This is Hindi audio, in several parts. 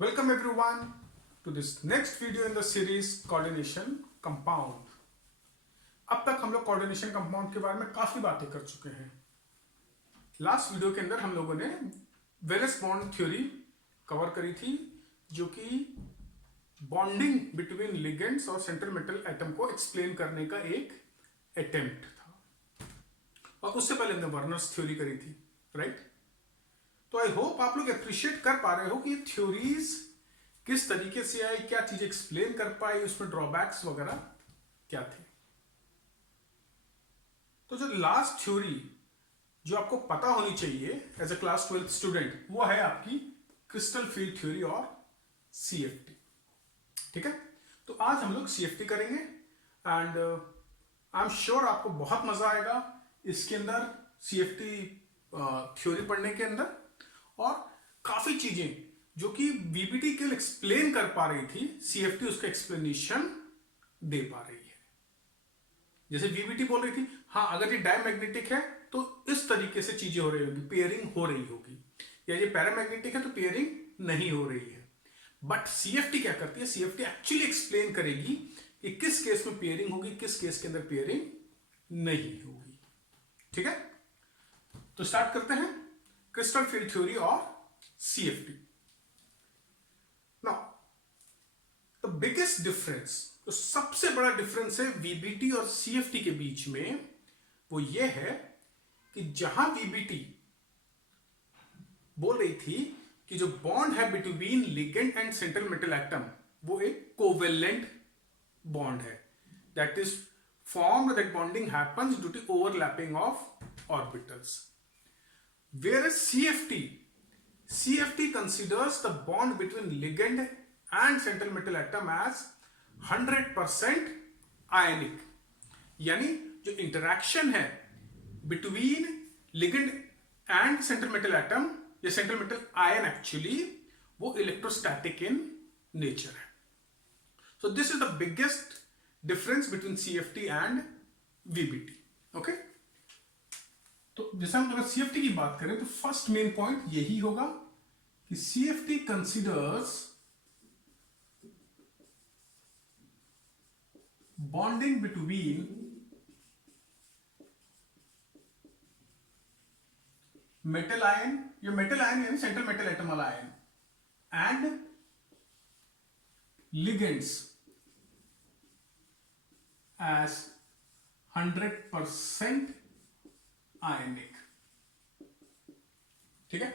Welcome everyone to this next video in the series coordination compound. अब तक हम लोग कोऑर्डिनेशन कंपाउंड के बारे में काफी बातें कर चुके हैं। लास्ट वीडियो के अंदर हम लोगों ने वेलेस बॉन्ड थ्योरी कवर करी थी, जो कि बॉन्डिंग बिटवीन लिगेंड्स और सेंट्रल मेटल एटम को एक्सप्लेन करने का एक अटेम्प्ट था, और उससे पहले हमने वर्नर्स थ्योरी करी थी, राइट? तो आई होप आप लोग अप्रिशिएट कर पा रहे हो कि ये थ्योरीज किस तरीके से आई, क्या चीजें एक्सप्लेन कर पाई, उसमें ड्रॉबैक्स वगैरह क्या थे। तो जो लास्ट थ्योरी जो आपको पता होनी चाहिए as a class 12th student, वो है आपकी क्रिस्टल फील्ड थ्योरी और सीएफटी। ठीक है, तो आज हम लोग सीएफटी करेंगे एंड आई एम श्योर आपको बहुत मजा आएगा इसके अंदर सीएफटी थ्योरी पढ़ने के अंदर। और काफी चीजें जो कि वीबीटी केवल एक्सप्लेन कर पा रही थी, सीएफटी उसका एक्सप्लेनेशन दे पा रही है। जैसे वीबीटी बोल रही थी, हाँ अगर ये डायमैग्नेटिक है तो इस तरीके से चीजें हो रही होगी, पेयरिंग हो रही होगी, या ये पैरामैग्नेटिक है तो पेयरिंग नहीं हो रही है। बट सीएफटी क्या करती है, सीएफटी एक्चुअली एक्सप्लेन करेगी कि किस केस में पेयरिंग होगी, किस केस के अंदर पेयरिंग नहीं होगी। ठीक है, तो स्टार्ट करते हैं क्रिस्टल फील्ड थ्योरी और CFT. Now the biggest difference, तो सबसे बड़ा डिफरेंस है वीबीटी और सीएफटी के बीच में, वो ये है कि जहां वीबीटी बोल रही थी कि जो बॉन्ड है between ligand and central metal atom, वो एक कोवेलेंट बॉन्ड है, that is formed, that bonding happens due to overlapping of orbitals. Whereas CFT considers the bond between ligand and central metal atom as 100% ionic, यानी जो इंटरैक्शन है between ligand and central metal atom या सेंट्रल मेटल आयन, एक्चुअली वो इलेक्ट्रोस्टैटिक इन नेचर है। सो this is the biggest difference between CFT and VBT. Okay, तो जैसे हम अगर सीएफटी की बात करें तो फर्स्ट मेन पॉइंट यही होगा कि CFT considers bonding between metal ion, या मेटल आयन यानी सेंट्रल मेटल एटम वाला आयन, एंड लिगेंड्स as 100% आयनिक। ठीक है,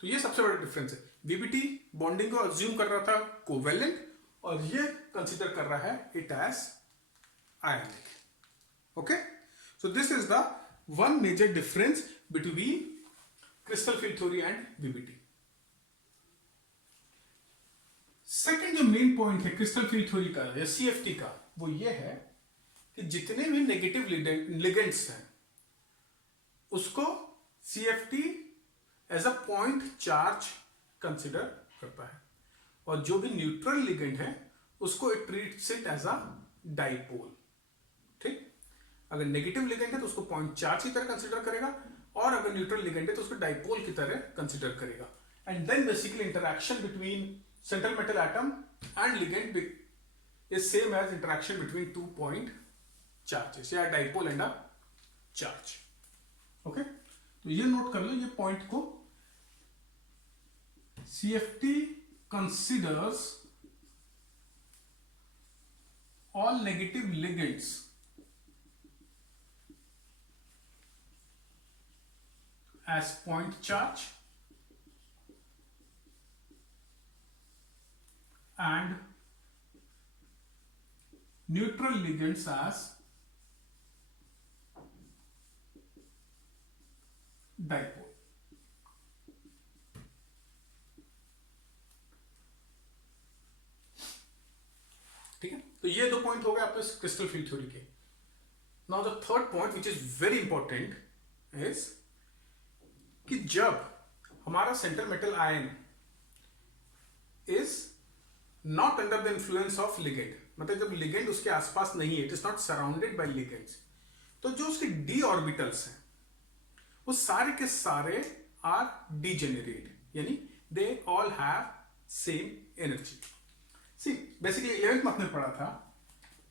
तो ये सबसे बड़ा डिफरेंस है। वीबीटी बॉन्डिंग को अज्यूम कर रहा था कोवेलेंट, और ये कंसीडर कर रहा है it as ionic. Okay, so this is the one major difference between crystal field theory and VBT. Second जो मेन पॉइंट है क्रिस्टल फील्ड थ्योरी का या सीएफटी का, वो ये है कि जितने भी नेगेटिव लिगेंड्स हैं उसको CFT as a point charge consider करता है, और जो भी न्यूट्रल लिगेंड है उसको it treats it as a dipole. ठीक, अगर नेगेटिव लिगेंड है तो उसको पॉइंट चार्ज की तरह कंसिडर करेगा, और अगर न्यूट्रल लिगेंड है तो उसको डाइपोल की तरह कंसिडर करेगा। And then basically interaction between central metal atom and ligand is same as interaction between 2 point charges या dipole and a charge. Okay, तो ये नोट कर लो ये पॉइंट को। CFT considers all negative ligands as point charge and neutral ligands as dipole. ठीक है, तो ये दो पॉइंट हो गए आपके क्रिस्टल फील्ड थ्योरी के। Now the third point which is very important is कि जब हमारा central metal ion is not under the influence of ligand, मतलब जब लिगेंड उसके आसपास नहीं है, it is not surrounded by ligands, तो जो उसके डी ऑर्बिटल्स हैं वो सारे के सारे आर डीजेनरेट, यानी they all have same energy. See, basically 11th में आपने पढ़ा था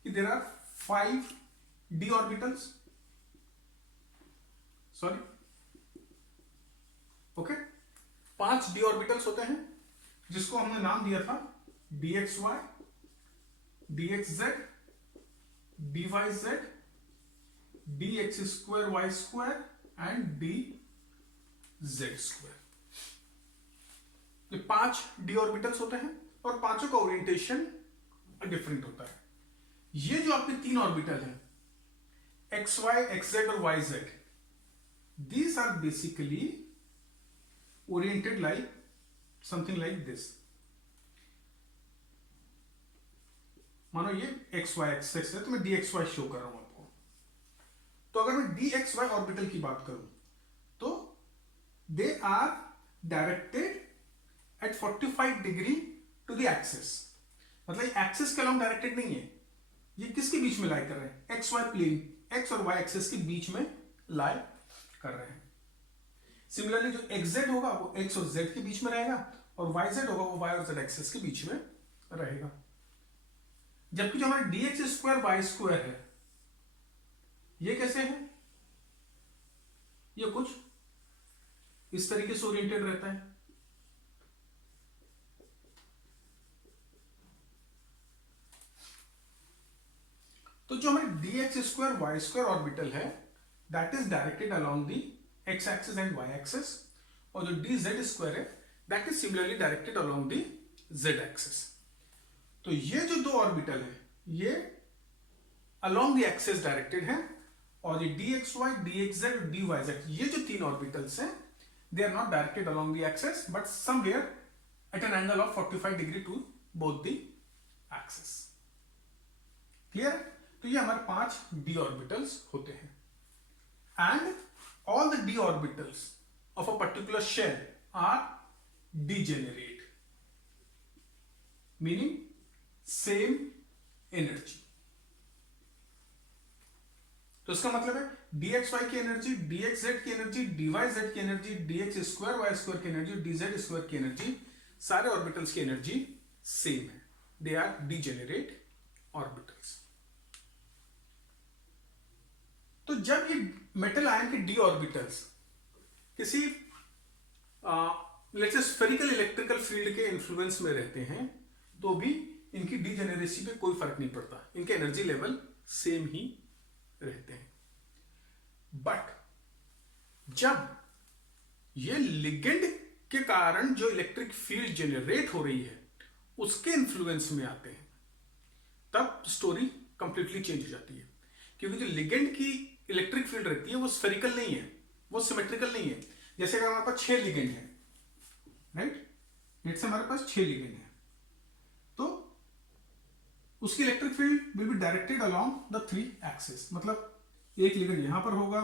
कि there are 5 d orbitals. Sorry. Okay. 5 d orbitals होते हैं जिसको हमने नाम दिया था dxy, dxz, dyz, dx square y square and dz square. ये 5 d orbitals होते हैं और पांचों का ओरिएंटेशन डिफरेंट होता है. ये जो आपके 3 ऑर्बिटल हैं xy, xz और yz, these are basically oriented like something like this. मानो ये xy एक्सेस है तो मैं dxy शो कर रहा हूं आपको. तो अगर मैं dxy ऑर्बिटल की बात करूं तो they are directed at 45 degree to the axis. मतलब एक्सिस के अलोंग डायरेक्टेड नहीं है, ये किसके बीच में लाई कर रहे हैं? एक्स वाई प्लेन, एक्स और वाई एक्सिस के बीच में लाई कर रहे हैं. सिमिलरली जो xz होगा वो x और z के बीच में रहेगा और yz होगा वो y और z एक्सिस के बीच में रहेगा. जबकि जो हमारे dx स्क्वायर y स्क्वायर है ये कैसे है? ये कुछ इस तरीके से ओरिएंटेड रहता है. तो जो हमारे dx square y square orbital है that is directed along the x axis and y axis, और जो dz स्क्वायर है that is similarly directed along the z axis. तो ये जो दो ऑर्बिटल है ये अलोंग दी एक्सिस डायरेक्टेड है, और ये dxy, dxz, dyz ये जो 3 ऑर्बिटल्स हैं they are not directed along the axis but somewhere at an angle of 45 degree to both the axis. Clear? तो ये हमारे 5 d ऑर्बिटल्स होते हैं. And all the d orbitals of a particular shell are degenerate, meaning same energy. तो इसका मतलब है dxy की एनर्जी, dxz की एनर्जी, dyz की energy, dx square y square की एनर्जी, dz स्क्वायर की एनर्जी, सारे ऑर्बिटल्स की एनर्जी सेम है. They are degenerate orbitals. तो जब ये मेटल आयन के डी ऑर्बिटल्स किसी let's say spherical electrical field के इन्फ्लुएंस में रहते हैं तो भी इनकी डीजेनरेसी पे कोई फर्क नहीं पड़ता, इनके एनर्जी लेवल सेम ही रहते हैं. बट जब ये लिगेंड के कारण जो इलेक्ट्रिक फील्ड जनरेट हो रही है उसके इन्फ्लुएंस में आते हैं तब स्टोरी कंप्लीटली चेंज हो जाती है. क्योंकि जो लिगेंड की इलेक्ट्रिक फील्ड रहती है वो स्फेरिकल नहीं है, वो सिमेट्रिकल नहीं है. जैसे अगर हमारे पास 6 लिगेंड है, राइट, लेट्स से हमारे पास 6 लिगेंड है तो उसकी electric field will be directed along the 3 axis. मतलब एक लिगेंड यहां पर होगा,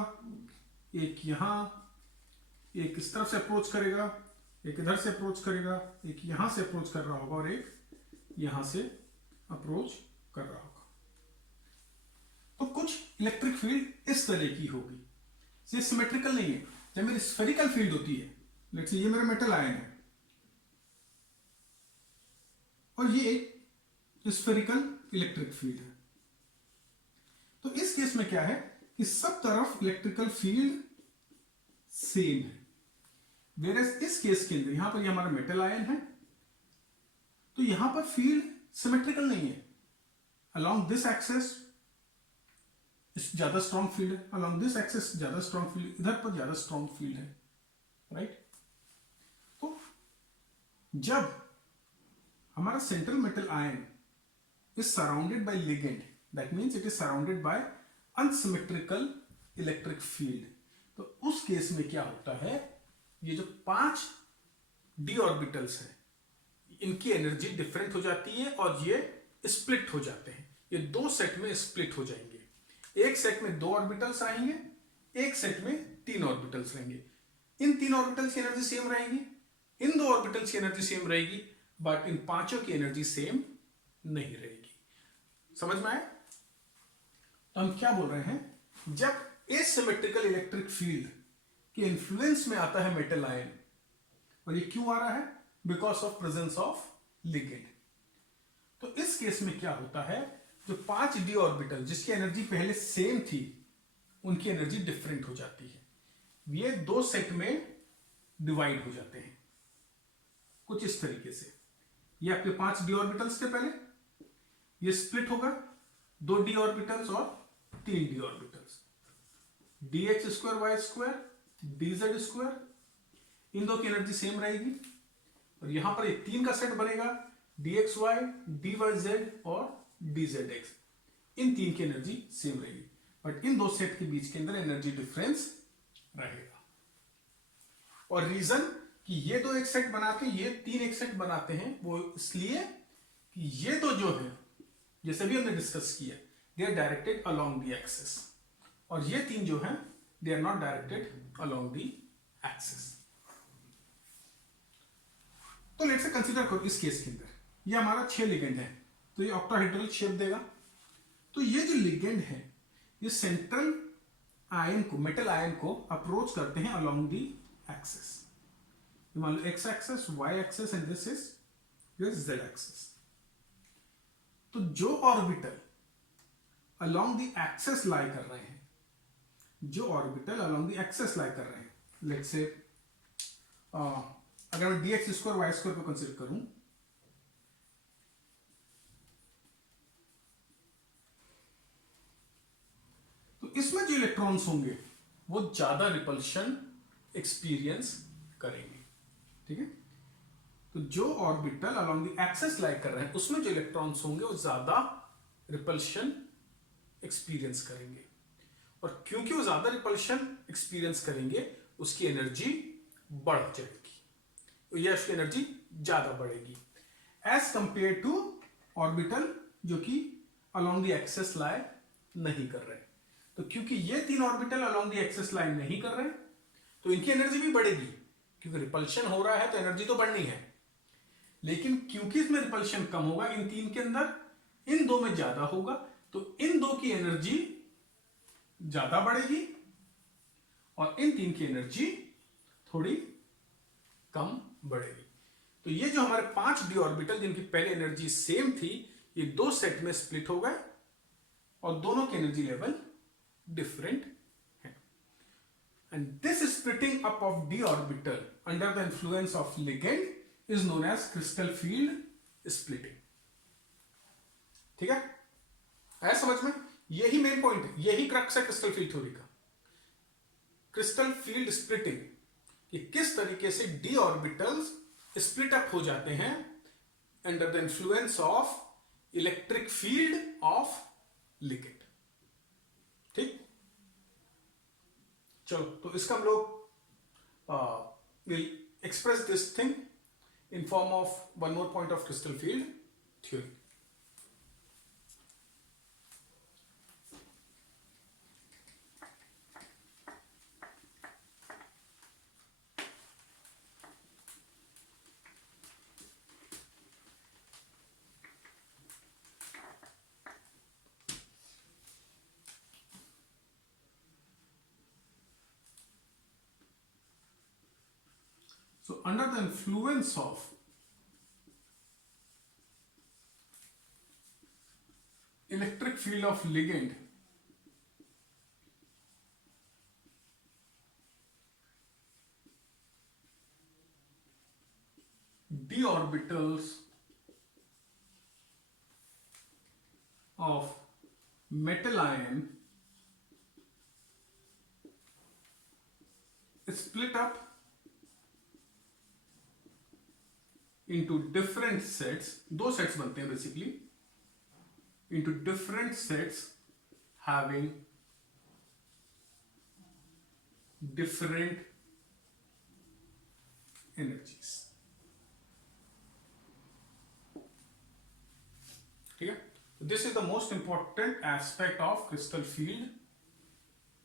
एक यहां, एक इस तरफ से अप्रोच करेगा, एक इधर से अप्रोच करेगा, एक यहां से अप्रोच कर रहा होगा और एक यहां से अप्रोच कर रहा होगा. तो कुछ इलेक्ट्रिक फील्ड इस तरह की होगी, ये सिमेट्रिकल नहीं है. जब मेरी स्फेरिकल फील्ड होती है, लेट्स से ये मेरा मेटल आयन है और ये एक स्फेरिकल इलेक्ट्रिक फील्ड है, तो इस केस में क्या है कि सब तरफ इलेक्ट्रिकल फील्ड सेम है. वेरएज इस केस के अंदर यहां पर ये हमारा मेटल आयन है तो यहां पर फील्ड सिमेट्रिकल नहीं है. अलोंग दिस एक्सेस ज्यादा स्ट्रॉन्ग फील्ड है, अलोंग दिस एक्सेस ज्यादा स्ट्रॉन्ग फील्ड, इधर पर ज्यादा स्ट्रॉन्ग फील्ड है, राइट. तो जब हमारा central metal ion is surrounded by ligand, that means it is surrounded by unsymmetrical electric field, तो उस केस में क्या होता है, ये जो 5 डी ऑर्बिटल्स है इनकी एनर्जी डिफरेंट हो जाती है और ये स्प्लिट हो जाते हैं. ये 2 सेट में स्प्लिट हो जाएंगे. एक सेट में 2 ऑर्बिटल्स रहेंगे, एक सेट में 3 ऑर्बिटल्स रहेंगे. इन 3 ऑर्बिटल्स की एनर्जी सेम रहेगी, इन 2 ऑर्बिटल्स की एनर्जी सेम रहेगी, बट इन पांचों की एनर्जी सेम नहीं रहेगी. समझ में आया? तो हम क्या बोल रहे हैं, जब एसिमेट्रिकल इलेक्ट्रिक फील्ड के इन्फ्लुएंस में आता है मेटल आयन, और ये क्यों आ रहा है, because of presence of ligand. तो इस केस में क्या होता है, जो 5 डी ऑर्बिटल जिसकी एनर्जी पहले सेम थी उनकी एनर्जी डिफरेंट हो जाती है, ये 2 सेट में डिवाइड हो जाते हैं कुछ इस तरीके से। ये आपके 5 डी ऑर्बिटल्स थे पहले, ये स्प्लिट होगा 2 डी ऑर्बिटल्स और 3 d orbitals, d x square y square d z square, इन दो की एनर्जी सेम रहेगी। और यहां पर एक 3 का सेट बनेगा, d x y d y z और डी जेड एक्स, इन 3 की एनर्जी सेम रहेगी, बट इन 2 सेट के बीच के अंदर एनर्जी डिफरेंस रहेगा। और रीजन कि ये 2 एक सेट बनाते, ये 3 एक सेट बनाते हैं, वो इसलिए कि ये 2 जो है, जैसे भी हमने डिस्कस किया, they are directed along the axis, और ये 3 जो है they are not directed along the axis. तो लेट्स से कंसीडर करो इस केस के अंदर ये हमारा 6 लिगेंड है, तो ये ऑक्टाहेड्रल शेप देगा। तो ये जो लिगेंड है ये सेंट्रल आयन को, मेटल आयन को अप्रोच करते हैं अलोंग दी एक्सिस। मान लो x axis, y axis and this is your z axis. तो जो orbital along the axis lie कर रहे हैं, जो orbital along the axis lie कर रहे हैं, लेट्स से अगर मैं d x square y square को कंसिडर करूं, तो इसमें जो इलेक्ट्रॉन्स होंगे वो ज्यादा रिपल्शन एक्सपीरियंस करेंगे, ठीक है। तो जो orbital along the axis lie कर रहे हैं उसमें जो इलेक्ट्रॉन्स होंगे वो ज्यादा रिपल्शन एक्सपीरियंस करेंगे, और क्योंकि वो ज्यादा रिपल्शन एक्सपीरियंस करेंगे उसकी एनर्जी बढ़ जाएगी, या उसकी एनर्जी ज्यादा बढ़ेगी एज कंपेयर टू ऑर्बिटल जो कि अलोंग द एक्सिस लाई नहीं कर रहे। तो क्योंकि ये 3 orbital along the axis line नहीं कर रहे तो इनकी एनर्जी भी बढ़ेगी, क्योंकि रिपल्शन हो रहा है तो एनर्जी तो बढ़नी है, लेकिन क्योंकि इसमें रिपल्शन कम होगा इन 3 के अंदर, इन 2 में ज्यादा होगा, तो इन 2 की एनर्जी ज्यादा बढ़ेगी और इन 3 की एनर्जी थोड़ी कम बढ़ेगी। तो ये जो हमारे 5 डी ऑर्बिटल जिनकी पहले एनर्जी सेम थी, ये 2 सेट में स्प्लिट हो गए और दोनों के एनर्जी लेवल डिफरेंट है। And this splitting up of d orbital under the influence of ligand is known as crystal field splitting. ठीक है, आया समझ में? यही मेन पॉइंट है, यही क्रक्स है क्रिस्टल फील्ड थ्योरी का, क्रिस्टल फील्ड स्प्लिटिंग, कि किस तरीके से डी ऑर्बिटल्स स्प्लिट अप हो जाते हैं under the influence of electric field of ligand. ठीक, चलो तो इसका हम लोग will express this thing in form of one more point of crystal field theory. So under the influence of electric field of ligand, d orbitals of metal ion split up into different sets, 2 sets बनते हैं basically, into different sets having different energies। ठीक है, so this is the most important aspect of crystal field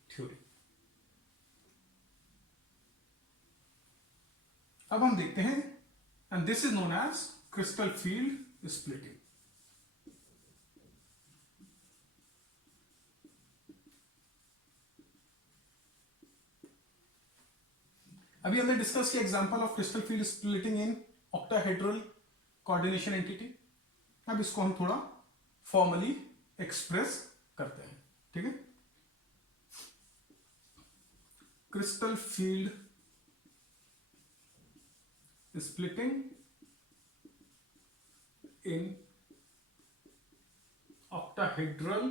theory। अब हम देखते हैं, and this is known as crystal field splitting। अभी हमने डिस्कस किया example of crystal field splitting in octahedral coordination entity. अब इसको हम थोड़ा फॉर्मली एक्सप्रेस करते हैं, ठीक है। Crystal field splitting in octahedral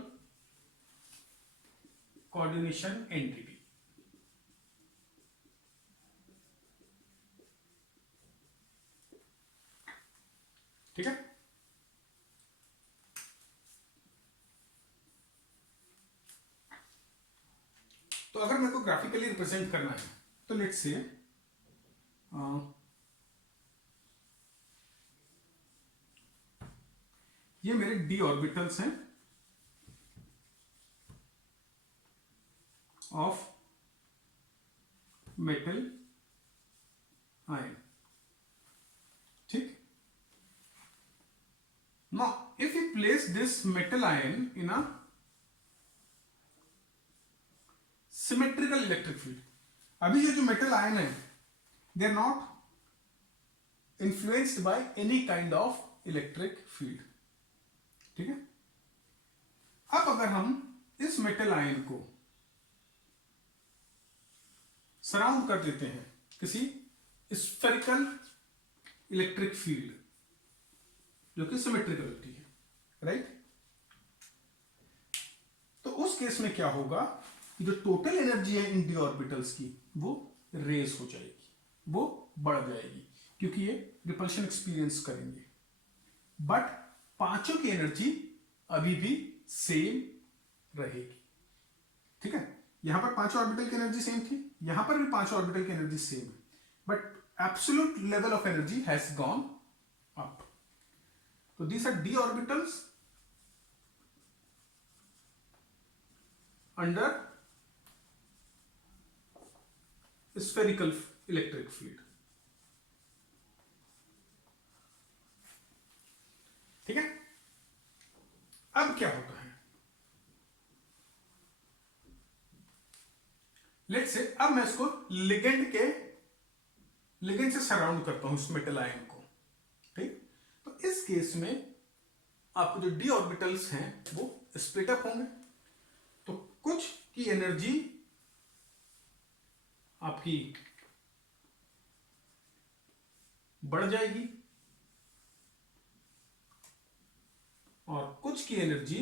coordination entity। ठीक है। तो अगर मेरे को ग्राफिकली रिप्रेजेंट करना है तो लेट्स से ये मेरे डी ऑर्बिटल्स हैं ऑफ मेटल आयन, ठीक। Now if you place this metal ion in a symmetrical electric field, अभी ये जो मेटल आयन है they are not influenced by any kind of electric field, ठीक है। अब अगर हम इस मेटल आयन को सराउंड कर देते हैं किसी स्फेरिकल इलेक्ट्रिक फील्ड जो कि सिमेट्रिकल होती है, राइट, तो उस केस में क्या होगा कि जो टोटल एनर्जी है इन डी ऑर्बिटल्स की वो रेज हो जाएगी, वो बढ़ जाएगी, क्योंकि ये रिपल्शन एक्सपीरियंस करेंगे। बट पांचों की एनर्जी अभी भी सेम रहेगी, ठीक है। यहां पर पांचों ऑर्बिटल की एनर्जी सेम थी, यहां पर भी पांचों ऑर्बिटल की एनर्जी सेम है, but absolute level of energy has gone up. तो these are d orbitals under spherical electric field, ठीक है। अब क्या होता है, लेट्स से अब मैं इसको लिगेंड से सराउंड करता हूं इस मेटल आयन को, ठीक। तो इस केस में आपको जो डी ऑर्बिटल्स हैं वो स्प्लिट अप होंगे, तो कुछ की एनर्जी आपकी बढ़ जाएगी और कुछ की एनर्जी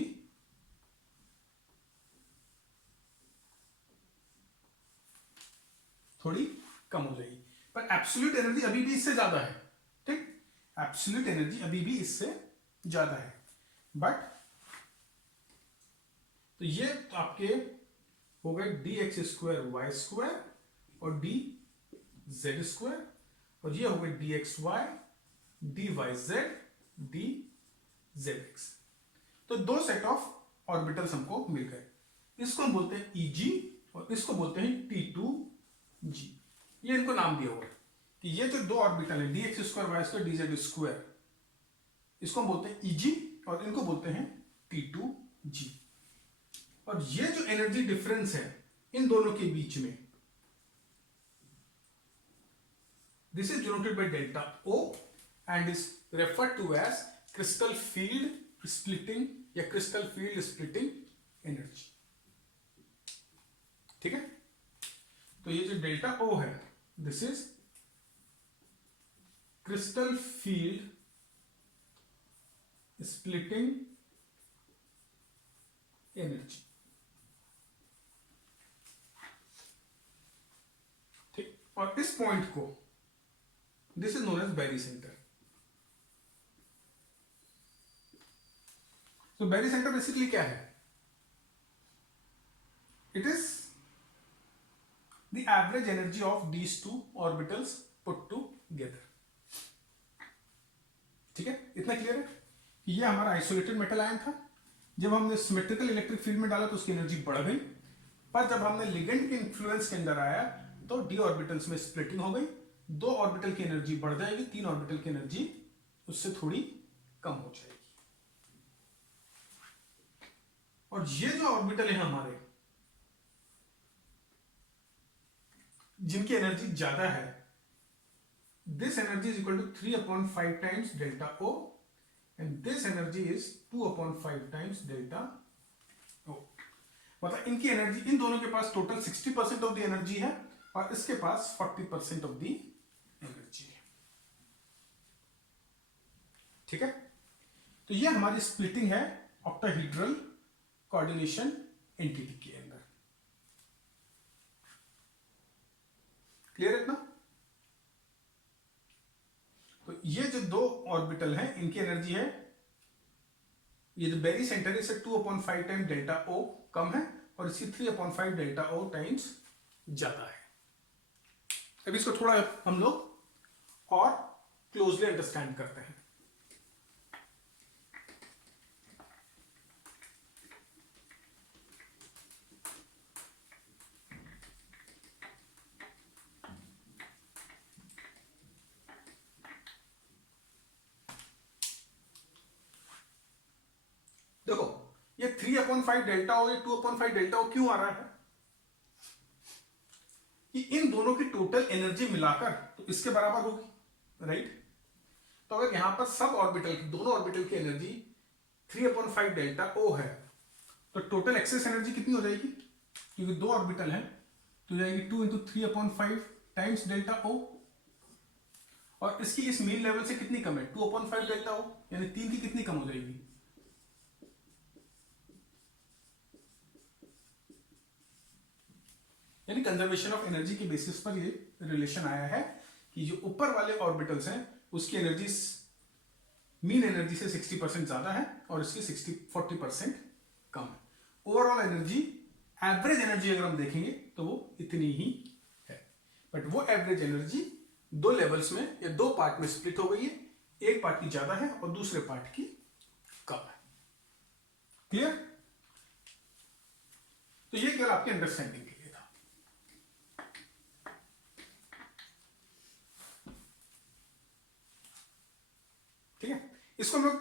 थोड़ी कम हो जाएगी, पर एब्सोल्यूट एनर्जी अभी भी इससे ज्यादा है, ठीक। एब्सोल्यूट एनर्जी अभी भी इससे ज्यादा है, बट तो ये तो आपके हो गए d x square y square और डी जेड स्क्वायर, और ये हो गए d x y d y z d z x. तो दो सेट ऑफ ऑर्बिटल्स हमको मिल गए, इसको हम बोलते हैं ईजी और इसको बोलते हैं T2g। ये इनको नाम दिया हुआ है कि ये जो दो ऑर्बिटल है d x square y square d z square, इसको हम बोलते हैं ईजी और इनको बोलते हैं T2g। और ये जो एनर्जी डिफरेंस है इन दोनों के बीच में, this is denoted by delta O and is referred to as crystal field splitting या क्रिस्टल फील्ड स्प्लिटिंग एनर्जी, ठीक है। तो ये जो डेल्टा O है this is crystal field splitting energy, ठीक। और इस पॉइंट को this is known as barycentre. तो बैरी सेंटर बेसिकली क्या है, it is the average energy of these two orbitals put together, ठीक है। इतना क्लियर है कि ये हमारा आइसोलेटेड मेटल आयन था, जब हमने सिमेट्रिकल इलेक्ट्रिक फील्ड में डाला तो उसकी एनर्जी बढ़ गई, पर जब हमने लिगेंड के इन्फ्लुएंस के अंदर आया तो डी ऑर्बिटल्स में स्प्लिटिंग हो गई, दो ऑर्बिटल की एनर्जी बढ़ जाएगी, तीन ऑर्बिटल की एनर्जी उससे थोड़ी कम हो जाएगी। और ये जो ऑर्बिटल है हमारे जिनकी एनर्जी ज्यादा है this energy is equal to 3/5 times delta O, and this energy is 2/5 times delta O. मतलब इनकी एनर्जी, इन दोनों के पास टोटल 60% ऑफ द एनर्जी है और इसके पास 40% ऑफ द एनर्जी है। ठीक है, तो ये हमारी स्प्लिटिंग है ऑक्टाहेड्रल कोऑर्डिनेशन एंटिटी के अंदर। क्लियर है ना? तो ये जो दो ऑर्बिटल हैं इनकी एनर्जी है, ये जो बेरी सेंटर है इसे 2/5 टाइम डेल्टा ओ कम है और इसकी 3/5 डेल्टा ओ टाइम्स ज्यादा है। अब इसको थोड़ा हम लोग और क्लोजली अंडरस्टैंड करते हैं। देखो ये 3/5 डेल्टा ओ, ये 2/5 डेल्टा ओ क्यों आ रहा है? कि इन दोनों की टोटल एनर्जी मिलाकर तो इसके बराबर होगी, राइट? तो अगर यहां पर सब ऑर्बिटल की, दोनों ऑर्बिटल की एनर्जी 3/5 डेल्टा ओ है तो टोटल एक्सेस एनर्जी कितनी हो जाएगी? क्योंकि दो ऑर्बिटल है तो जाएगी 2 × 3/5 टाइम्स डेल्टा ओ, और इसकी इस मेन लेवल से कितनी कम है? 2/5 डेल्टा ओ, यानी 3 की कितनी कम हो जाएगी? यानी कंजर्वेशन ऑफ एनर्जी के बेसिस पर ये रिलेशन आया है कि जो ऊपर वाले ऑर्बिटल्स हैं उसकी एनर्जी मीन एनर्जी से 60% ज्यादा है और इसकी 40% कम है। ओवरऑल एनर्जी, एवरेज एनर्जी अगर हम देखेंगे तो वो इतनी ही है, बट वो एवरेज एनर्जी दो लेवल्स में या दो पार्ट में स्प्लिट हो गई है, एक पार्ट की ज्यादा है और दूसरे पार्ट की कम है। क्लियर? तो ये केवल आपकी अंडरस्टैंडिंग के लिए था। ठीक है, इसको हम लोग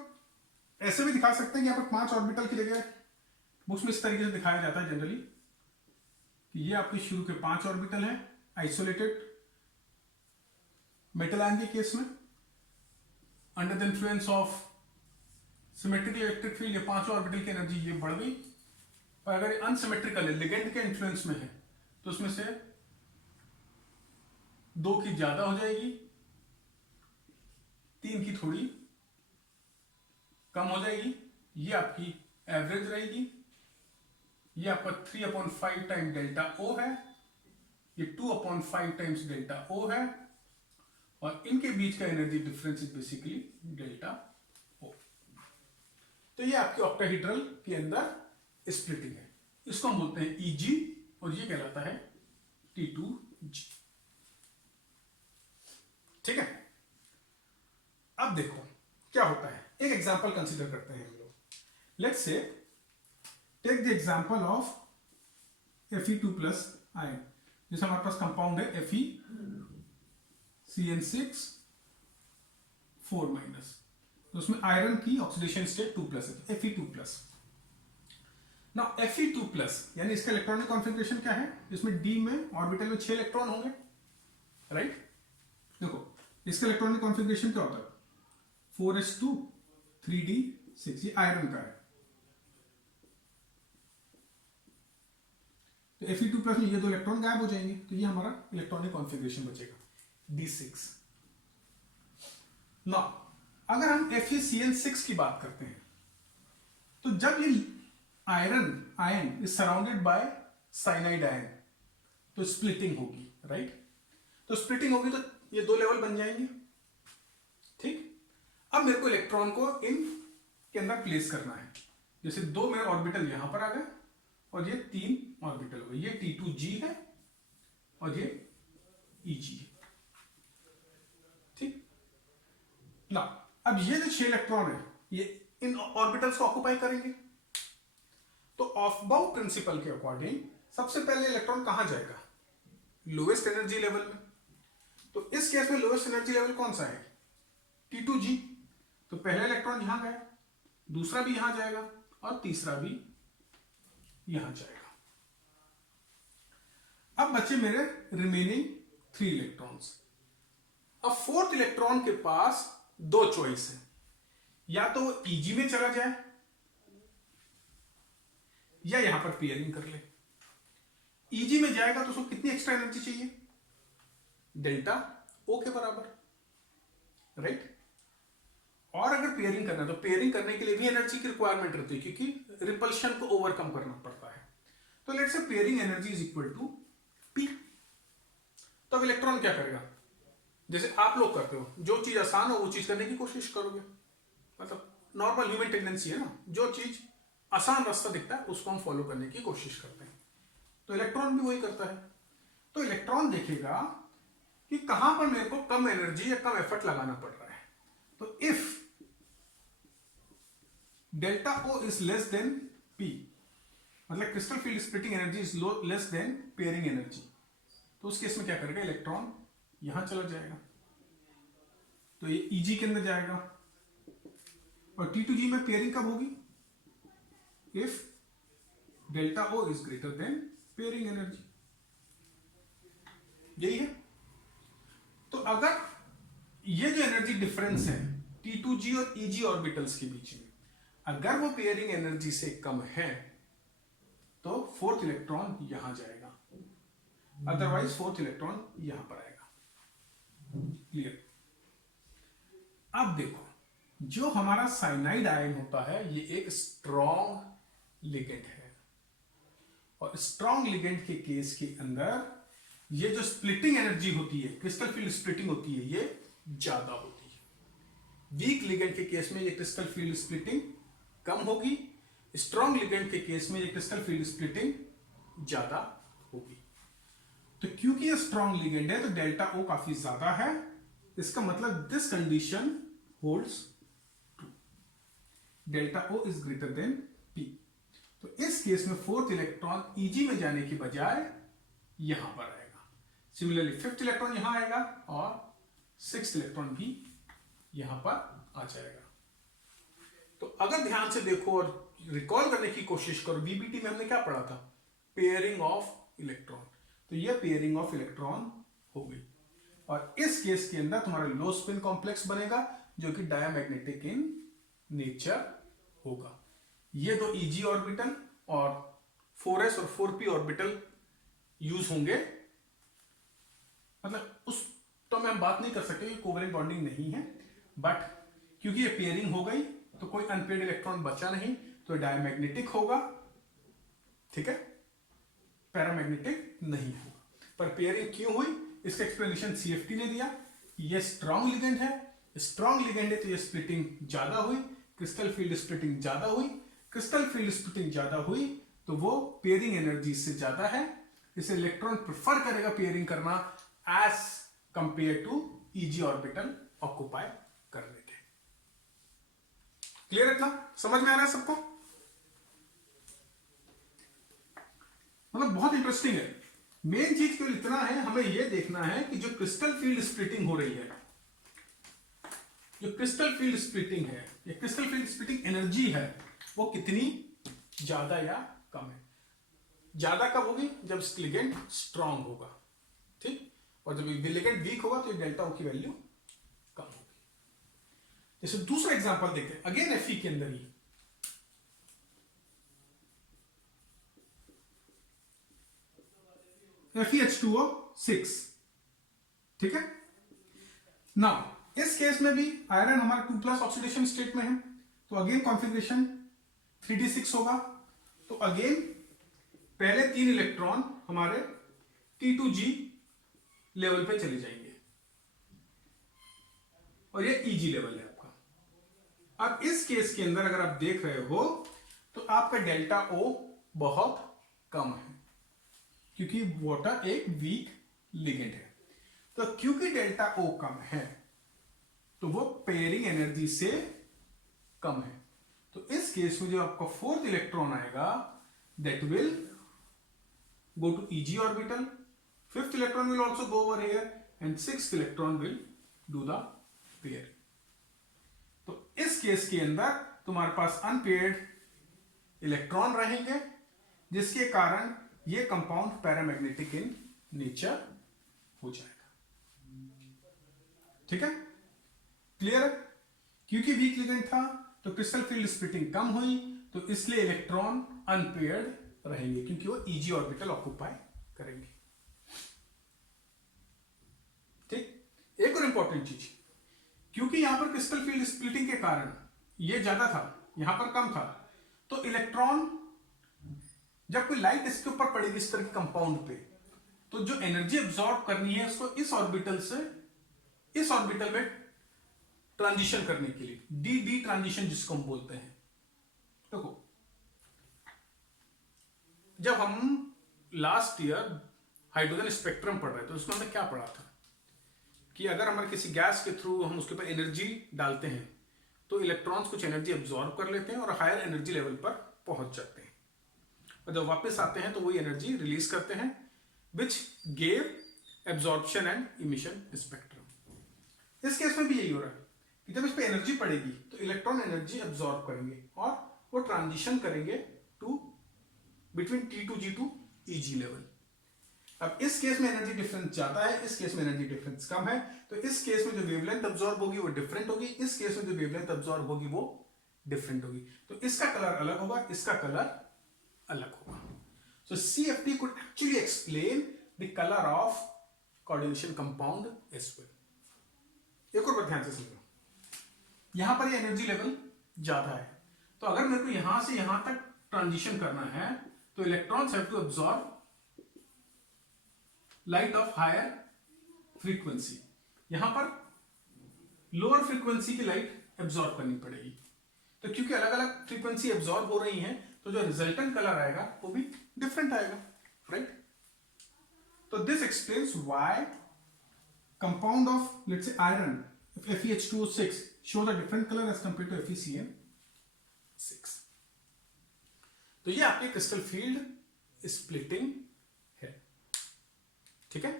ऐसे भी दिखा सकते हैं कि यहां पर 5 ऑर्बिटल की जगह बुक्स में इस तरीके से दिखाया जाता है जनरली कि ये आपके शुरू के 5 ऑर्बिटल हैं आइसोलेटेड मेटल आयन के केस में, under the influence of symmetrical electric field ये 5 ऑर्बिटल की एनर्जी ये बढ़ गई, पर अगर अनसिमेट्रिकल है, लिगेंड के इन्फ्लुएंस में है, तो उसमें से 2 की ज्यादा हो जाएगी, 3 की थोड़ी कम हो जाएगी, ये आपकी एवरेज रहेगी। ये आपका 3/5 टाइम डेल्टा ओ है, ये 2/5 टाइम्स डेल्टा ओ है, और इनके बीच का energy difference is basically delta o. तो ये आपके ऑक्टाहेड्रल के अंदर स्प्लिटिंग है, इसको हम बोलते हैं ईजी और ये कहलाता है T2G। ठीक है, अब देखो क्या होता है, एक एग्जांपल कंसीडर करते हैं हम लोग। Let's say take the example of Fe2+ ion, जैसे हमारे पास कंपाउंड है FeCN6 4-, तो उसमें आयरन की ऑक्सीडेशन स्टेट 2+ है, Fe2+। ना Fe2+ यानी इसका इलेक्ट्रॉनिक कॉन्फ़िगरेशन क्या है? इसमें d में ऑर्बिटल में 6 इलेक्ट्रॉन होंगे, राइट? देखो इसका इलेक्ट्रॉनिक कॉन्फ़िगरेशन क्या होता है? 4s2 3d6, ये आयरन का है। तो Fe2+ में ये 2 इलेक्ट्रॉन गायब हो जाएंगे, तो ये हमारा इलेक्ट्रॉनिक कॉन्फ़िगरेशन बचेगा d6। ना अगर हम FeCN6 की बात करते हैं तो जब ये ion is surrounded by cyanide ion तो स्प्लिटिंग होगी, राइट? तो स्प्लिटिंग होगी तो ये 2 लेवल बन जाएंगे। ठीक, अब मेरे को इलेक्ट्रॉन को इन के अंदर प्लेस करना है, जैसे 2 मेरे ऑर्बिटल यहां पर आ गए और ये 3 ऑर्बिटल हो गए, ये T2G है और ये EG है। ठीक ना, अब ये जो 6 इलेक्ट्रॉन है ये इन ऑर्बिटल्स को ऑक्युपाई करेंगे, तो ऑफ बाउंड प्रिंसिपल के अकॉर्डिंग सबसे पहले इलेक्ट्रॉन कहां जाएगा? लोएस्ट एनर्जी लेवल में। तो इस केस में लोएस्ट एनर्जी लेवल कौन सा है? T2G। तो पहला इलेक्ट्रॉन यहां गया, दूसरा भी यहां जाएगा और तीसरा भी यहां जाएगा। अब बचे मेरे रिमेनिंग 3 इलेक्ट्रॉन्स। अब फोर्थ इलेक्ट्रॉन के पास दो चॉइस है, या तो वो Eg में चला जाए या यहां पर पेयरिंग कर ले। Eg में जाएगा तो उसको कितनी एक्स्ट्रा एनर्जी चाहिए, डेल्टा O के बराबर, राइट। और अगर पेयरिंग करना है तो पेयरिंग करने के लिए भी एनर्जी की रिक्वायरमेंट रहती है, क्योंकि रिपल्शन को ओवरकम करना पड़ता है। तो let's say pairing energy is equal to P। तो अब इलेक्ट्रॉन क्या करेगा, जैसे आप लोग करते हो, जो चीज आसान हो वो चीज करने की कोशिश करोगे, मतलब नॉर्मल ह्यूमन टेंडेंसी है ना, जो चीज आसान रास्ता दिखता है उसको हम फॉलो करने की कोशिश करते हैं। तो इलेक्ट्रॉन भी वही करता है। तो इलेक्ट्रॉन देखेगा कि कहां पर मेरे को कम एनर्जी या कम एफर्ट लगाना पड़ रहा है। तो if delta O is less than P, मतलब crystal field splitting energy is less than pairing energy, तो उस केस में क्या करेगा, इलेक्ट्रॉन यहां चला जाएगा, तो ये Eg के अंदर जाएगा। और T2G में पेयरिंग कब होगी, if delta O is greater than pairing energy, यही है। तो अगर ये जो एनर्जी डिफरेंस है T2G और Eg ऑर्बिटल्स के बीच में, अगर वो पेयरिंग एनर्जी से कम है तो फोर्थ इलेक्ट्रॉन यहां जाएगा, अदरवाइज फोर्थ इलेक्ट्रॉन यहां पर आएगा। क्लियर। अब देखो, जो हमारा साइनाइड आयन होता है ये एक स्ट्रॉन्ग लिगेंड है, और स्ट्रॉन्ग लिगेंड के केस के अंदर ये जो स्प्लिटिंग एनर्जी होती है, क्रिस्टल फील्ड स्प्लिटिंग होती है, ये ज्यादा होती है। वीक लिगेंड के केस में ये क्रिस्टल फील्ड स्प्लिटिंग कम होगी, स्ट्रॉन्ग लिगेंड के केस में ये क्रिस्टल फील्ड स्प्लिटिंग ज्यादा होगी। तो क्योंकि ये स्ट्रॉन्ग लिगेंड है तो डेल्टा O काफी ज्यादा है, इसका मतलब this condition holds true, delta O is greater than P। तो इस केस में फोर्थ इलेक्ट्रॉन Eg में जाने की बजाय यहां पर आएगा। सिमिलरली फिफ्थ इलेक्ट्रॉन यहां आएगा और सिक्स्थ इलेक्ट्रॉन भी यहां पर आ जाएगा। तो अगर ध्यान से देखो और रिकॉल करने की कोशिश करो, बीबीटी में हमने क्या पढ़ा था, पेयरिंग ऑफ इलेक्ट्रॉन, तो ये पेयरिंग ऑफ इलेक्ट्रॉन हो गई। और इस केस के अंदर तुम्हारा लो स्पिन कॉम्प्लेक्स बनेगा जो कि डायमैग्नेटिक इन नेचर होगा। ये दो Eg ऑर्बिटल और 4s और 4p ऑर्बिटल यूज होंगे, मतलब उस तो में हम बात नहीं कर सकते कि कोवलेंट बॉन्डिंग नहीं है, बट क्योंकि ये पेयरिंग हो गई तो कोई अनपेयर्ड इलेक्ट्रॉन बचा नहीं, तो डायमैग्नेटिक होगा, ठीक है, पैरामैग्नेटिक नहीं होगा। पर पेयरिंग क्यों हुई इसका एक्सप्लेनेशन CFT ने दिया। ये स्ट्रॉन्ग लिगेंड है, स्ट्रॉन्ग लिगेंड है तो ये स्प्लिटिंग ज्यादा हुई, क्रिस्टल फील्ड स्प्लिटिंग ज्यादा हुई, क्रिस्टल फील्ड स्प्लिटिंग ज्यादा हुई तो वो पेयरिंग एनर्जी से ज्यादा है, इसे इलेक्ट्रॉन प्रेफर करेगा पेयरिंग करना as compare to Eg orbital occupy करने के। क्लियर है, इतना समझ में आ रहा है सबको, मतलब बहुत इंटरेस्टिंग है। मेन चीज केवल इतना है, हमें यह देखना है कि जो क्रिस्टल फील्ड स्प्लिटिंग हो रही है, जो क्रिस्टल फील्ड स्प्लिटिंग है, ये क्रिस्टल फील्ड स्प्लिटिंग एनर्जी है, वो कितनी ज्यादा या कम है। ज्यादा कब होगी, जब लिगेंड स्ट्रांग होगा, ठीक, और जब लिगेंड वीक होगा तो डेल्टा O की वैल्यू कम होगी। जैसे दूसरा एग्जांपल देखते हैं, अगेन Fe के अंदर ही FeH2O6, ठीक है। नाउ इस केस में भी आयरन हमारा 2+ ऑक्सीडेशन स्टेट में है, तो अगेन कॉन्फ़िगरेशन 3d6 होगा। तो अगेन पहले 3 इलेक्ट्रॉन हमारे T2G लेवल पे चले जाएंगे और ये Eg लेवल है आपका। अब इस केस के अंदर अगर आप देख रहे हो तो आपका डेल्टा O बहुत कम है, क्योंकि वाटर एक वीक लिगेंड है। तो क्योंकि डेल्टा O कम है तो वो पेयरिंग एनर्जी से कम है, तो इस केस में जो आपका फोर्थ इलेक्ट्रॉन आएगा that will go to Eg orbital, fifth electron will also go over here and sixth electron will do the pair। तो इस केस के अंदर तुम्हारे पास अनपेयर्ड इलेक्ट्रॉन रहेंगे, जिसके कारण ये कंपाउंड पैरामैग्नेटिक इन नेचर हो जाएगा। ठीक है, क्लियर है? क्योंकि वीक लिगेंड था तो क्रिस्टल फील्ड स्प्लिटिंग कम हुई, तो इसलिए इलेक्ट्रॉन अनपेयर्ड रहेंगे क्योंकि वो ईजी ऑर्बिटल ऑक्यूपाई करेंगे। ठीक, एक और इंपॉर्टेंट चीज, क्योंकि यहां पर क्रिस्टल फील्ड स्प्लिटिंग के कारण ये ज्यादा था, यहां पर कम था, तो इलेक्ट्रॉन जब कोई लाइट इसके ऊपर पड़ेगी इस तरह के कंपाउंड पे, तो जो एनर्जी एब्जॉर्ब करनी है उसको इस ऑर्बिटल से इस ऑर्बिटल में ट्रांजिशन करने के लिए, डी डी ट्रांजिशन जिसको हम बोलते हैं। देखो, जब हम लास्ट ईयर हाइड्रोजन स्पेक्ट्रम पढ़ रहे थे तो उसमें हमने क्या पढ़ा था कि अगर हमारे किसी गैस के थ्रू हम उसके ऊपर एनर्जी डालते हैं तो इलेक्ट्रॉन्स कुछ एनर्जी एब्जॉर्ब कर लेते हैं और हायर एनर्जी लेवल पर पहुंच जाते हैं, और जब वापस आते हैं तो वही एनर्जी रिलीज करते हैं, which gave absorption and emission spectrum. इस केस में भी यही हो रहा है कि जब इस पे एनर्जी पड़ेगी तो इलेक्ट्रॉन एनर्जी एब्जॉर्ब करेंगे और वो ट्रांजिशन करेंगे to between T2 G2 EG level. अब इस केस में एनर्जी डिफरेंस ज्यादा है, इस केस में एनर्जी डिफरेंस कम है, तो इस केस में जो वेवलेंथ अब्सॉर्ब होगी वो डिफरेंट होगी, इस केस में जो वेवलेंथ अब्सॉर्ब होगी वो डिफरेंट होगी, तो इसका कलर अलग होगा, इसका कलर अलग होगा। सो CFT could actually explain the color of coordination compound as well। एक और बात ध्यान से समझो, यहां पर ये एनर्जी लेवल ज्यादा है, तो अगर मेरे को यहां से यहां तक ट्रांजिशन करना है तो electrons have to absorb light of higher frequency, यहां पर लोअर फ्रीक्वेंसी की लाइट एब्सॉर्ब करनी पड़ेगी, तो क्योंकि अलग अलग फ्रीक्वेंसी एब्सॉर्ब हो रही हैं तो जो रिजल्टेंट कलर आएगा वो भी डिफरेंट आएगा, राइट? तो this explains why compound of let's say iron FeH2O6 shows a different color as compared to FeCN6। तो ये आपकी क्रिस्टल फील्ड स्प्लिटिंग है, ठीक है?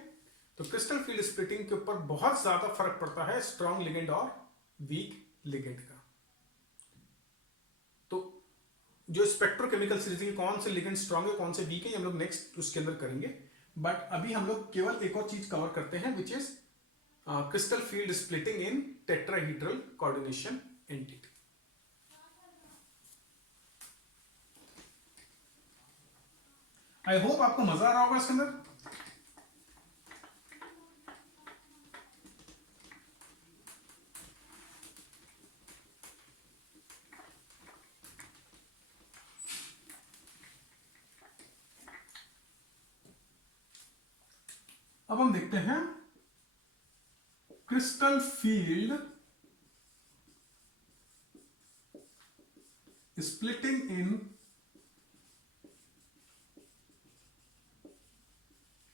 तो क्रिस्टल फील्ड स्प्लिटिंग के ऊपर बहुत ज्यादा फर्क पड़ता है स्ट्रॉन्ग लिगेंड और वीक लिगेंड का। तो जो स्पेक्ट्रोकेमिकल सीरीज कौन से लिगेंड स्ट्रॉन्ग है कौन से वीक है हम लोग नेक्स्ट उसके अंदर करेंगे, बट अभी हम लोग केवल एक और चीज कवर करते हैं which is crystal field splitting in tetrahedral coordination entity. I hope आपको मजा आ रहा होगा इसके अंदर। अब हम देखते हैं क्रिस्टल फील्ड स्प्लिटिंग इन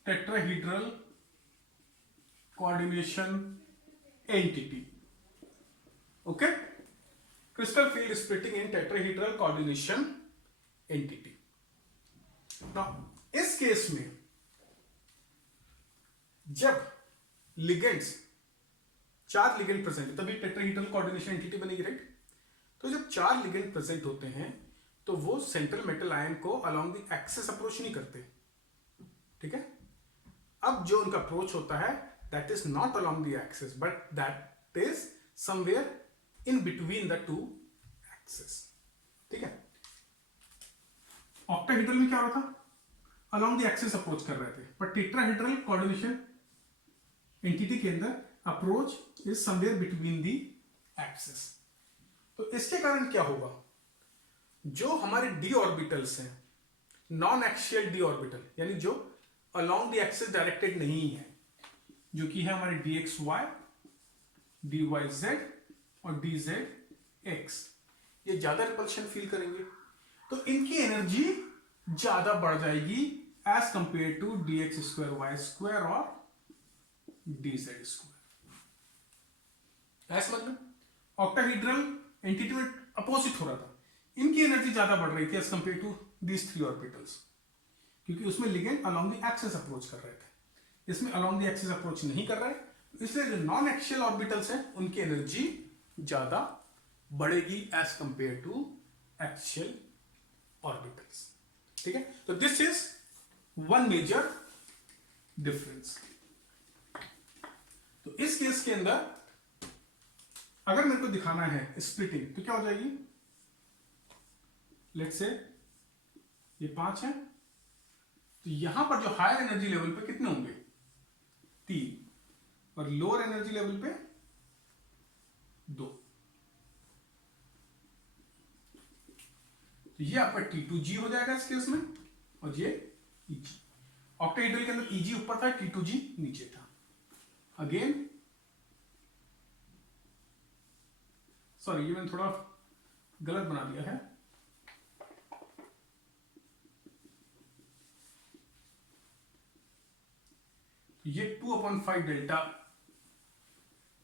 tetrahedral coordination entity. Okay, crystal field splitting इन टेट्राहीड्रल कोऑर्डिनेशन एंटिटी। नाउ इस केस में जब लिगेंड्स, 4 लिगेंड प्रेजेंट है तभी टेट्राहीड्रल कोऑर्डिनेशन एंटिटी बनेगी, राइट? तो जब 4 लिगेंड प्रेजेंट होते हैं तो वो सेंट्रल मेटल आयन को अलोंग द एक्सिस अप्रोच नहीं करते, ठीक है? अब जो उनका अप्रोच होता है that is not along the axis but that is somewhere in between the 2 axis, ठीक है? ऑक्टाहीड्रल में क्या हो रहा था? अलोंग द एक्सिस अप्रोच कर रहे थे, पर टेट्राहीड्रल कोऑर्डिनेशन एंटिटी के अंदर approach is somewhere between the axis. तो इसके कारण क्या होगा, जो हमारे डी ऑर्बिटल्स हैं, नॉन एक्सियल डी ऑर्बिटल यानी जो अलोंग द एक्सिस डायरेक्टेड नहीं है, जो कि है हमारे dxy, dyz और dzx, ये ज्यादा रिपल्शन फील करेंगे, तो इनकी एनर्जी ज्यादा बढ़ जाएगी as compare to dx square y square और dz स्क्वायर। ऐसा मतलब ऑक्टाहीड्रल एंटिटी में अपोजिट हो रहा था, इनकी एनर्जी ज्यादा बढ़ रही थी as compare to these 3 orbitals, क्योंकि उसमें ligand along the axis approach कर रहे थे, इसमें अलोंग द एक्सिस अप्रोच नहीं कर रहे, इसलिए जो नॉन एक्सियल ऑर्बिटल्स हैं उनकी एनर्जी ज्यादा बढ़ेगी as compare to axial orbitals, ठीक है? तो this is one major difference. तो इस केस के अंदर अगर मेरे को दिखाना है स्प्लिटिंग तो क्या हो जाएगी, लेट्स से ये 5 है, तो यहां पर जो हायर एनर्जी लेवल पे कितने होंगे, 3, और लोअर एनर्जी लेवल पे 2। तो ये आपका T2G हो जाएगा इस केस में, और ये EG। ऑक्टाहेड्रल के अंदर EG ऊपर था, T2G नीचे था। अगेन सॉरी, ये मैंने थोड़ा गलत बना दिया है, ये 2/5 डेल्टा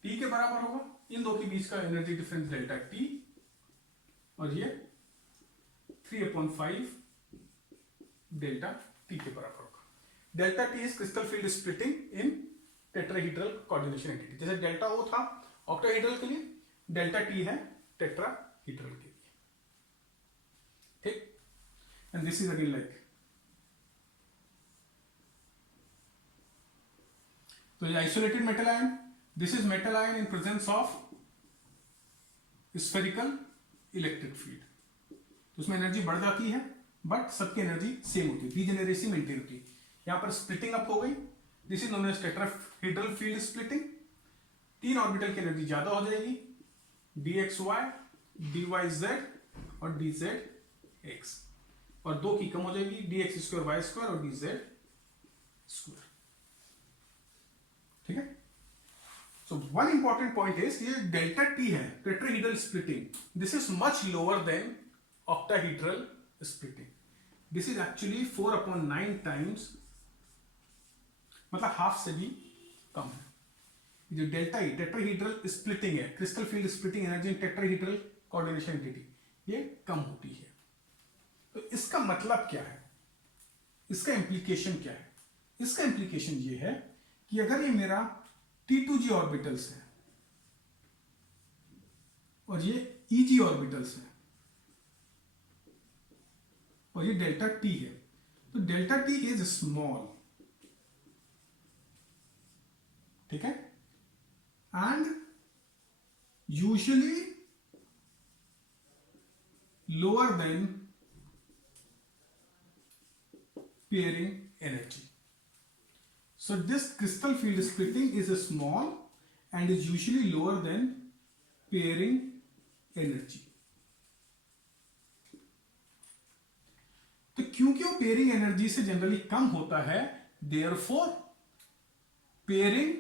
T के बराबर होगा। इन दो के बीच का एनर्जी डिफरेंस डेल्टा T, और ये 3/5 डेल्टा T के बराबर होगा। Delta T is crystal field splitting in tetrahedral coordination entity. जैसे डेल्टा O था ऑक्टाहेड्रल के लिए, डेल्टा T है टेट्राहेड्रल के लिए, ठीक। And this is again like, तो ये isolated metal ion, this is metal ion in presence of spherical electric field. तो उसमें एनर्जी बढ़ जाती है, बट सबकी एनर्जी सेम होती है, डीजेनरेसी मेंटेन होती है। यहां पर स्प्लिटिंग अप हो गई, this is known as tetrahedral field splitting. 3 orbital की एनर्जी ज्यादा हो जाएगी, dxy, dyz और dzx, और 2 की कम हो जाएगी, dx2 y2 और dz2। ठीक है। So one important point is ये delta T है tetrahedral splitting. This is much lower than octahedral splitting. This is actually 4/9 times, मतलब हाफ से भी कम है। जो डेल्टा ई टेट्राहेड्रल स्प्लिटिंग है, crystal field splitting energy in tetrahedral coordination entity, ये कम होती है। तो इसका मतलब क्या है, इसका इंप्लीकेशन क्या है? इसका इंप्लीकेशन ये है कि अगर ये मेरा T2G ऑर्बिटल्स है और ये EG ऑर्बिटल्स है और ये डेल्टा T है, तो डेल्टा T इज स्मॉल, ठीक है, and usually lower than pairing energy. So this crystal field splitting is small and is usually lower than pairing energy. तो क्योंकि वो पेयरिंग एनर्जी से जनरली कम होता है, therefore pairing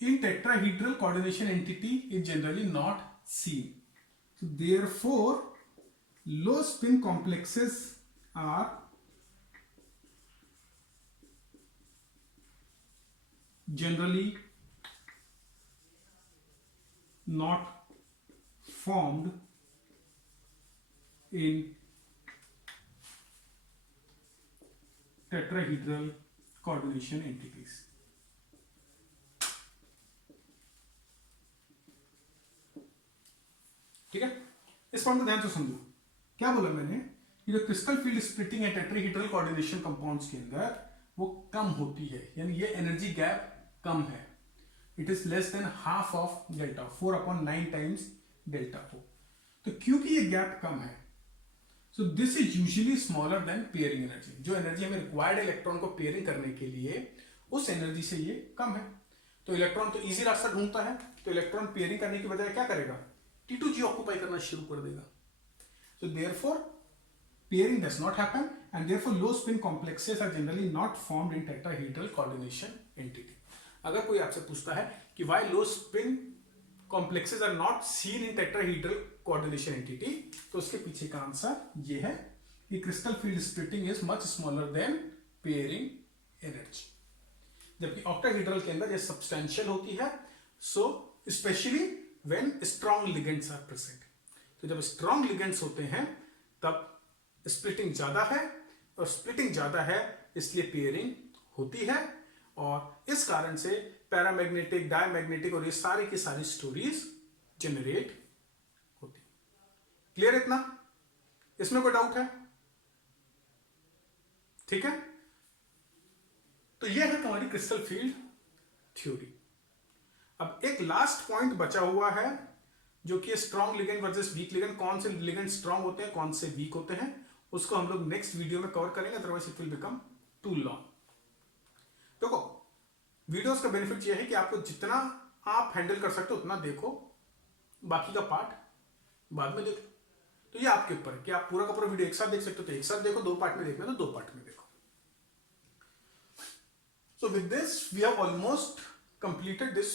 in tetrahedral coordination entity is generally not seen. So therefore low spin complexes are generally not formed in tetrahedral coordination entities. ठीक है, इस पॉइंट को ध्यान से समझो। क्या बोला मैंने, कि जो क्रिस्टल फील्ड स्प्लिटिंग है टेट्राहेड्रल कोऑर्डिनेशन कंपाउंड्स के अंदर वो कम होती है, यानी ये एनर्जी गैप कम है, it is less than half of delta, 4/9 times delta O. तो क्योंकि ये गैप कम है, सो this is usually smaller than pairing energy. जो एनर्जी हमें रिक्वायर्ड इलेक्ट्रॉन को पेयरिंग करने के लिए, उस एनर्जी से ये कम है. तो इलेक्ट्रॉन तो इजी रास्ता ढूंढता है, तो इलेक्ट्रॉन पेयरिंग करने की बजाय क्या करेगा, T2G ऑक्यूपाई करना शुरू कर देगा. So therefore pairing does not happen and therefore low spin complexes are generally not formed in tetrahedral coordination entity. अगर कोई आपसे पूछता है कि why low spin complexes are not seen in tetrahedral coordination entity, तो उसके पीछे का आंसर ये है कि crystal field splitting is much smaller than pairing energy. जबकि octahedral के अंदर ये substantial होती है, so especially when strong ligands are present. तो जब strong ligands होते हैं तब स्प्लिटिंग ज्यादा है, और स्प्लिटिंग ज्यादा है इसलिए पेयरिंग होती है, और इस कारण से पैरामैग्नेटिक, डायमैग्नेटिक और ये सारी की सारी स्टोरीज जनरेट होती. क्लियर इतना? इसमें कोई डाउट है? ठीक है, तो यह है तुम्हारी क्रिस्टल फील्ड थ्योरी. अब एक लास्ट पॉइंट बचा हुआ है जो कि strong ligand versus week ligand, कौन से लिगेंड स्ट्रॉन्ग होते हैं कौन से वीक होते हैं, उसको हम लोग नेक्स्ट वीडियो में कवर करेंगे, otherwise it will become too long. देखो वीडियोस का बेनिफिट ये है कि आपको जितना आप हैंडल कर सकते हो उतना देखो, बाकी का पार्ट बाद में देखो। तो ये आपके ऊपर है कि आप पूरा का पूरा वीडियो एक साथ देख सकते हो तो एक साथ देखो, दो पार्ट में देखना है तो दो पार्ट में देखो। So with this we have almost completed this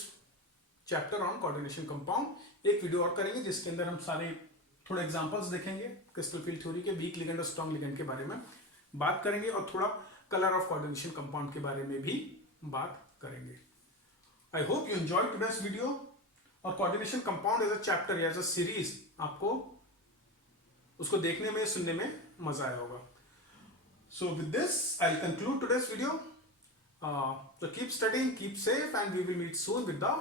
chapter on coordination compound। एक वीडियो और करेंगे जिसके अंदर हम सारे थोड़े एग्जांपल्स देखेंगे क्रिस्टल फील्ड थ्योरी के, वीक लिगेंड और स्ट्रॉन्ग लिगेंड के बारे में बात करेंगे और थोड़ा कलर ऑफ कोऑर्डिनेशन कंपाउंड के बारे में भी बात करेंगे। I hope you enjoy today's video. और coordination compound as a chapter as a series आपको उसको देखने में सुनने में मजा आया होगा। So with this I conclude today's video. So keep studying, keep safe, and we will meet soon with the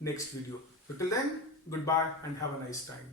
next video. So till then, goodbye and have a nice time.